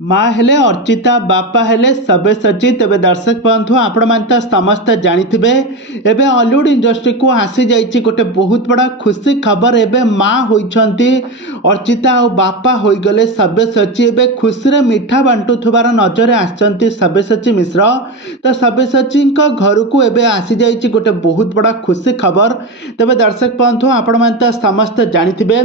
माँ हेले अर्चिता बापा हेले सब्यसाची। तेबे दर्शक बंधु आपण मैंने तो समस्ते जानिथिबे एबे हॉलीवुड इंडस्ट्री को आसी जाइए गोटे बहुत बड़ा खुशी खबर। एबे माँ होइछंती अर्चिता और बापा होइगले सब्यसाची। एबे खुशी रे मिठा बांटुथबार नजर आछंती सब्यसाची मिश्र। तो सब्यसाची घर को एबे आसी जाइए गोटे बहुत बड़ा खुशी खबर। तेबे दर्शक बंधु आपण मैंने तो समस्ते जानिथिबे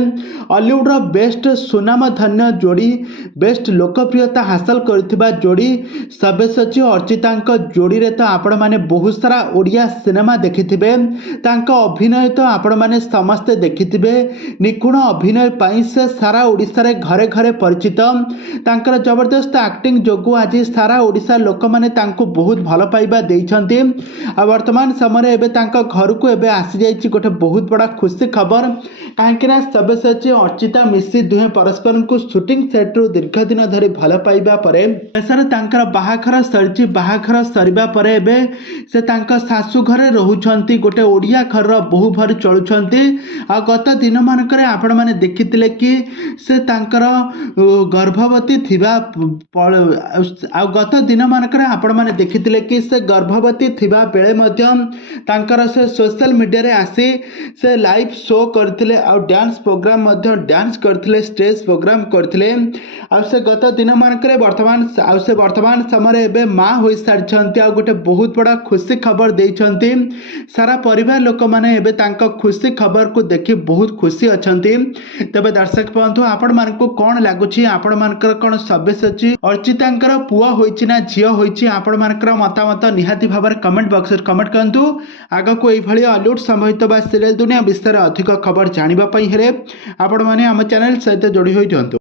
हॉलीवुड रो बेस्ट सुनाम धन्य जोड़ी बेस्ट लोकप्रियता हासिल करथिबा जोड़ी सब्यसाची अर्चिता जोड़ी रे तो आपण माने बहुत सारा ओडिया सिनेमा देखिथिबे। तांको अभिनय तो आपण माने समस्ते देखिथिबे। निपुण अभिनय पाई से सारा ओडिसा रे घरे घरे परिचित। तांकर जबरदस्त एक्टिंग जोगु आज सारा ओडिसा लोक माने तांको बहुत भल पाइबा देइछंती। आ वर्तमान समय एबे तांको घर को एबे आसी जाइछि गोटे बहुत बड़ा खुशी खबर। काहेकि ना सब्यसाची अर्चिता मिसी दुहे परस्पर को शूटिंग सेट रु दीर्घ दिन धरी भल पाइबा परे शेषରେ ତାଙ୍କର ବାହାଘର ସରିଛି। ବାହାଘର ସରିବା ପରେ ଏବେ ସେ ତାଙ୍କ ଶାଶୁ ଘରେ ରହୁଛନ୍ତି। ଗୋଟେ ଓଡ଼ିଆ ଘରର ବୋହୂ ଭରି ଚଳୁଛନ୍ତି। ଆଉ ଗତ ଦିନମାନଙ୍କରେ ଆପଣମାନେ ଦେଖିଥିଲେ କି ସେ ତାଙ୍କର ଗର୍ଭବତୀ ଥିବା ଆଉ ଗତ ଦିନମାନଙ୍କରେ ଆପଣମାନେ ଦେଖିଥିଲେ କି ସେ ଗର୍ଭବତୀ ଥିବା ବେଳେ ମଧ୍ୟ ତାଙ୍କର ସେ ସୋସିଆଲ ମିଡ଼ିଆରେ ଆସି ସେ ଲାଇଭ୍ ଶୋ କରିଥିଲେ। ଆଉ ଡ୍ୟାନ୍ସ ପ୍ରୋଗ୍ରାମ ମଧ୍ୟ ଡ୍ୟାନ୍ସ କରିଥିଲେ, ଷ୍ଟେଜ ପ୍ରୋଗ୍ରାମ କରିଥିଲେ। ଆଉ ସେ ଗତ ଦିନମାନଙ୍କରେ ବର୍ତ୍ତମାନ ସମୟରେ ଏବେ ମାଆ ହୋଇସାରିଛନ୍ତି। ଆଉ ଗୋଟେ ବହୁତ ବଡ଼ ଖୁସି ଖବର ଦେଇଛନ୍ତି। ସାରା ପରିବାର ଲୋକମାନେ ଏବେ ତାଙ୍କ ଖୁସି ଖବରକୁ ଦେଖି ବହୁତ ଖୁସି ଅଛନ୍ତି। ତେବେ ଦର୍ଶକ ବନ୍ଧୁ ଆପଣମାନଙ୍କୁ କ'ଣ ଲାଗୁଛି? ଆପଣମାନଙ୍କର କ'ଣ ସବ୍ୟସାଚୀ अर्चितांकर पुआ होइछि ना झियो होइछि? आपणमानकर मतामत निहाती भाବରେ कमेंट बॉक्स रे कमेंट करंतु। आगा को एई भली हॉलीवुड संबंधित बा सीरियल दुनिया विषय अधिक खबर जानिबा पई हेले आपण माने हम चैनल सहित जोड़ी होई जंतु।